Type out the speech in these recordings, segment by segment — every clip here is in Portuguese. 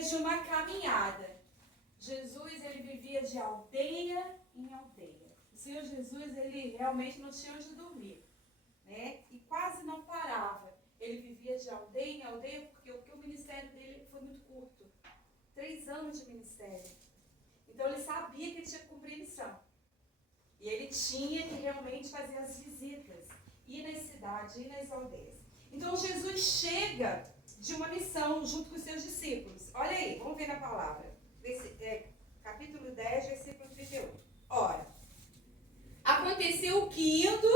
vinha de uma caminhada. Jesus, ele vivia de aldeia em aldeia. O Senhor Jesus, ele realmente não tinha onde dormir, né? E quase não parava. Ele vivia de aldeia em aldeia porque o ministério dele foi muito curto. 3 anos de ministério. Então ele sabia que ele tinha que cumprir a missão. E ele tinha que realmente fazer as visitas, ir nas cidades, ir nas aldeias. Então Jesus chega de uma missão junto com os seus discípulos. Olha aí, vamos ver na palavra. Capítulo 10, versículo 38. Ora, aconteceu que indo,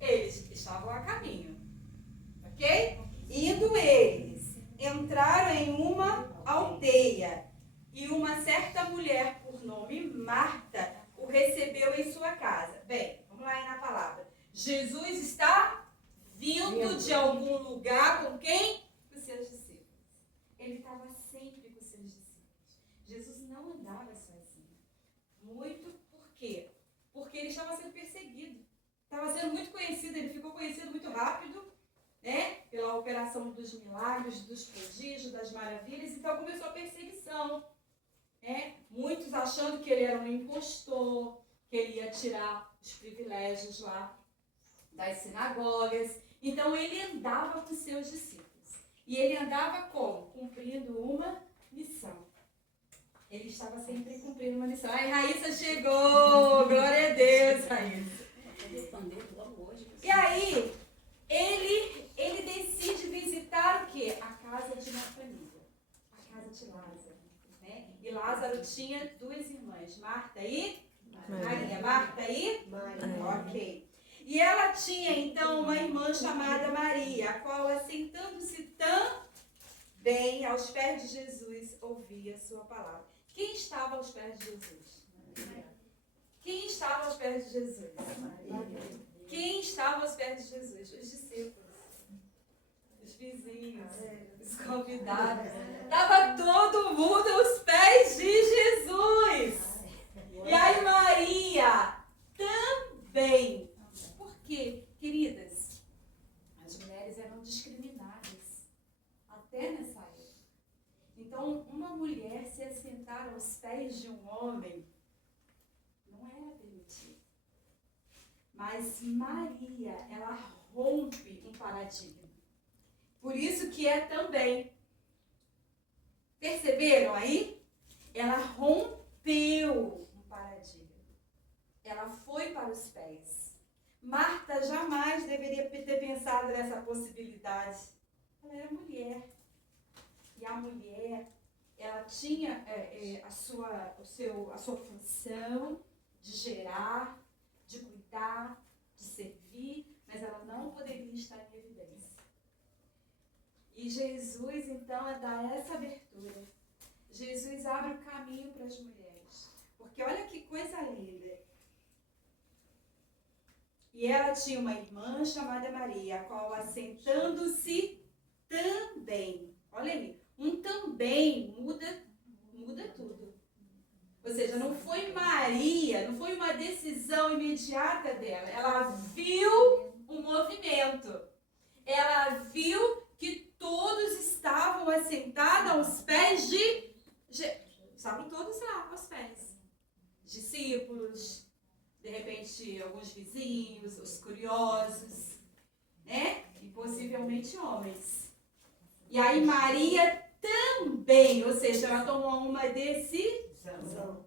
eles estavam a caminho. Ok? Indo eles, entraram em uma aldeia. E uma certa mulher, por nome Marta, o recebeu em sua casa. Bem, vamos lá aí na palavra. Jesus está vindo de algum lugar com quem? Com os seus discípulos. Ele estava sempre com os seus discípulos. Jesus não andava sozinho. Muito por quê? Porque ele estava sendo perseguido. Estava sendo muito conhecido, ele ficou conhecido muito rápido, né? Pela operação dos milagres, dos prodígios, das maravilhas. Então começou a perseguição. Muitos achando que ele era um impostor, que ele ia tirar os privilégios lá das sinagogas. Então ele andava com seus discípulos. E ele andava como? Cumprindo uma missão. Ele estava sempre cumprindo uma missão. Ai, Raíssa chegou! Glória a Deus, Raíssa. E aí, ele decide visitar o quê? A casa de uma família. A casa de Lázaro. E Lázaro tinha 2 irmãs, Marta e Maria. Marta e Maria. Ok. E ela tinha então uma irmã chamada Maria, a qual, assentando-se também aos pés de Jesus, ouvia a sua palavra. Quem estava aos pés de Jesus? Maria. Quem estava aos pés de Jesus? Maria. Quem estava aos pés de Jesus? Os discípulos. Os vizinhos, os convidados. Estava todo mundo aos pés de Jesus. E aí Maria também. Por quê, queridas? As mulheres eram discriminadas até nessa época. Então, uma mulher se assentar aos pés de um homem não era permitido. Mas Maria, ela rompe um paradigma. Por isso que é também. Perceberam aí? Ela rompeu um paradigma. Ela foi para os pés. Marta jamais deveria ter pensado nessa possibilidade. Ela era mulher. E a mulher, ela tinha a sua função de gerar, de cuidar, de servir, mas ela não poderia estar em evidência. E Jesus, então, dá essa abertura. Jesus abre o caminho para as mulheres. Porque olha que coisa linda. E ela tinha uma irmã chamada Maria, a qual, assentando-se também. Olha aí, um também muda tudo. Ou seja, não foi Maria, não foi uma decisão imediata dela. Ela viu um movimento. Ela viu que todos estavam assentados aos pés de Jesus. Estavam todos lá, aos pés. Discípulos, de repente alguns vizinhos, os curiosos, né? E possivelmente homens. E aí Maria também, ou seja, ela tomou uma decisão.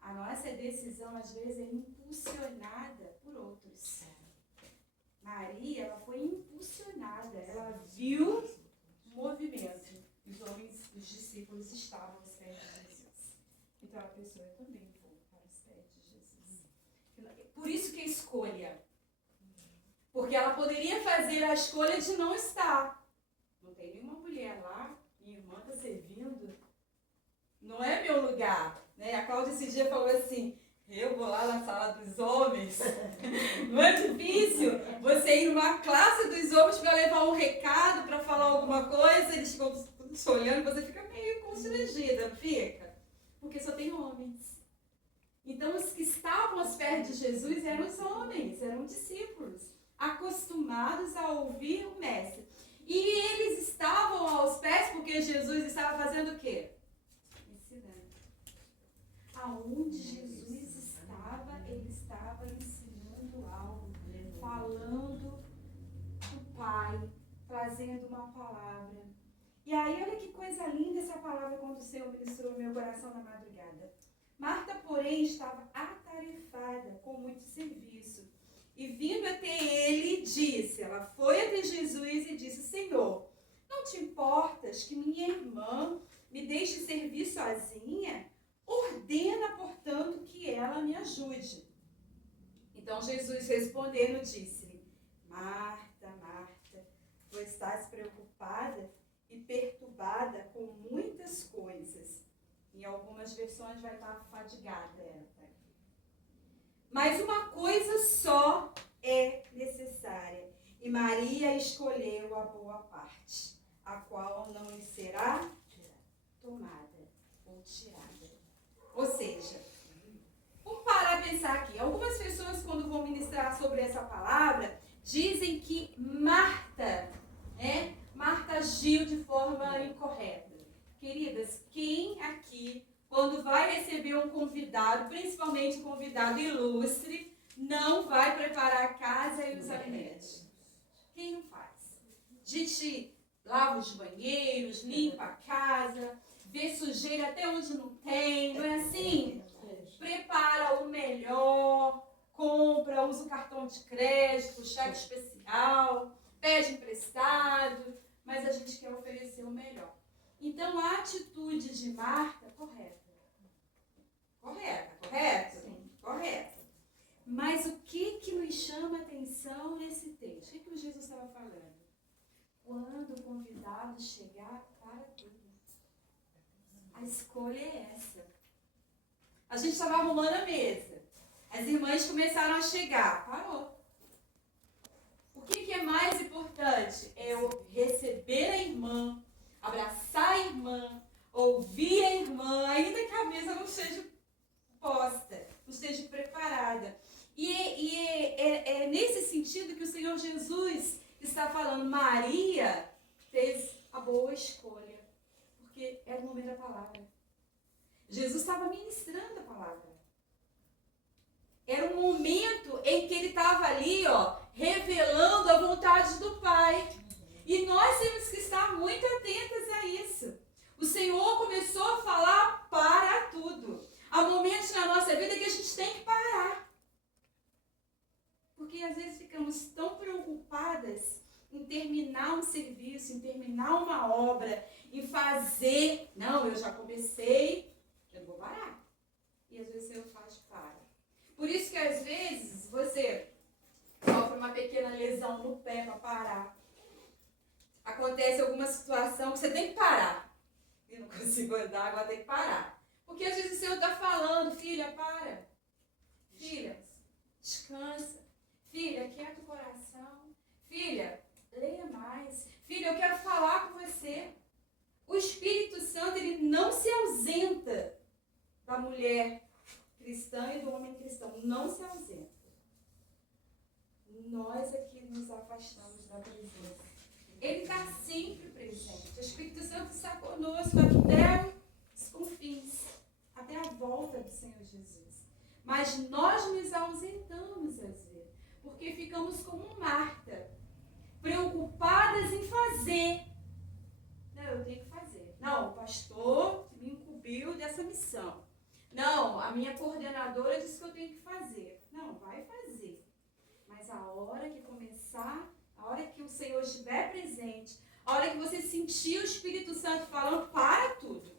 A nossa decisão, às vezes, é impulsionada por outros. Maria, ela foi impulsionada, ela viu o movimento. Os homens, os discípulos estavam aos pés de Jesus. Então a pessoa também foi para os pés de Jesus. Por isso que a escolha. Porque ela poderia fazer a escolha de não estar. Não tem nenhuma mulher lá, minha irmã está servindo. Não é meu lugar. Né? A Cláudia esse dia falou assim, eu vou lá na sala dos homens. Não é difícil você ir numa classe dos homens para levar um recado, para falar alguma coisa, eles ficam todos olhando e você fica meio constrangida, não fica? Porque só tem homens. Então os que estavam aos pés de Jesus eram os homens, eram discípulos, acostumados a ouvir o mestre. E eles estavam porque Jesus estava fazendo o quê? Ensinando. Aonde Jesus estava, ele estava ensinando algo, falando do Pai, trazendo uma palavra. E aí, olha que coisa linda essa palavra quando o Senhor ministrou no meu coração na madrugada. Marta, porém, estava atarefada com muito serviço. E vindo até ele, disse, ela foi até Jesus e disse, Senhor, não te importas que minha irmã me deixe servir sozinha? Ordena, portanto, que ela me ajude. Então Jesus respondendo disse-lhe, Marta, Marta, tu estás preocupada e perturbada com muitas coisas. Em algumas versões vai estar fadigada ela. Mas uma coisa só é necessária. E Maria escolheu a boa parte, a qual não lhe será tomada ou tirada. Ou seja, vamos parar a pensar aqui. Algumas pessoas, quando vão ministrar sobre essa palavra, dizem que Marta agiu de forma incorreta. Queridas, quem aqui, quando vai receber um convidado, principalmente um convidado ilustre, não vai preparar a casa e os alimentos? Quem não faz? A gente lava os banheiros, limpa a casa, vê sujeira até onde não tem, não é assim? Prepara o melhor, compra, usa o cartão de crédito, cheque especial, pede emprestado, mas a gente quer oferecer o melhor. Então, a atitude de Marta, correta. Sim. Correta. Mas o que nos chama a atenção nesse texto? O que Jesus estava falando? Quando o convidado chegar, para tudo. A escolha é essa. A gente estava arrumando a mesa. As irmãs começaram a chegar. Parou. O que é mais importante? É eu receber a irmã, abraçar a irmã, ouvir a irmã, ainda que a mesa não esteja posta, não esteja preparada. E é nesse sentido que o Senhor Jesus está falando. Maria fez a boa escolha, porque era o momento da palavra. Jesus estava ministrando a palavra. Era um momento em que ele estava ali, revelando a vontade do Pai. E nós temos que estar muito atentas a isso. O Senhor começou a falar para tudo. Há momentos na nossa vida que a gente tem que parar. Porque às vezes ficamos tão preocupadas em terminar um serviço, em terminar uma obra, em fazer. Não, eu já comecei, eu não vou parar. E às vezes o Senhor faz para. Por isso que às vezes você sofre uma pequena lesão no pé para parar. Acontece alguma situação que você tem que parar. Eu não consigo andar, agora tem que parar. Porque às vezes o Senhor está falando, filha, para. Filha, descansa. Filha, quieta o coração. Filha, leia mais. Filha, eu quero falar com você. O Espírito Santo, ele não se ausenta da mulher cristã e do homem cristão. Não se ausenta. Nós aqui nos afastamos da presença. Ele está sempre presente. O Espírito Santo está conosco até os confins, até a volta do Senhor Jesus. Mas nós nos ausentamos às vezes, porque ficamos como Marta, preocupadas em fazer. Não, eu tenho que fazer. Não, o pastor me incumbiu dessa missão. Não, a minha coordenadora disse que eu tenho que fazer. Não, vai fazer. Mas a hora que começar, a hora que o Senhor estiver presente, a hora que você sentir o Espírito Santo falando, para tudo.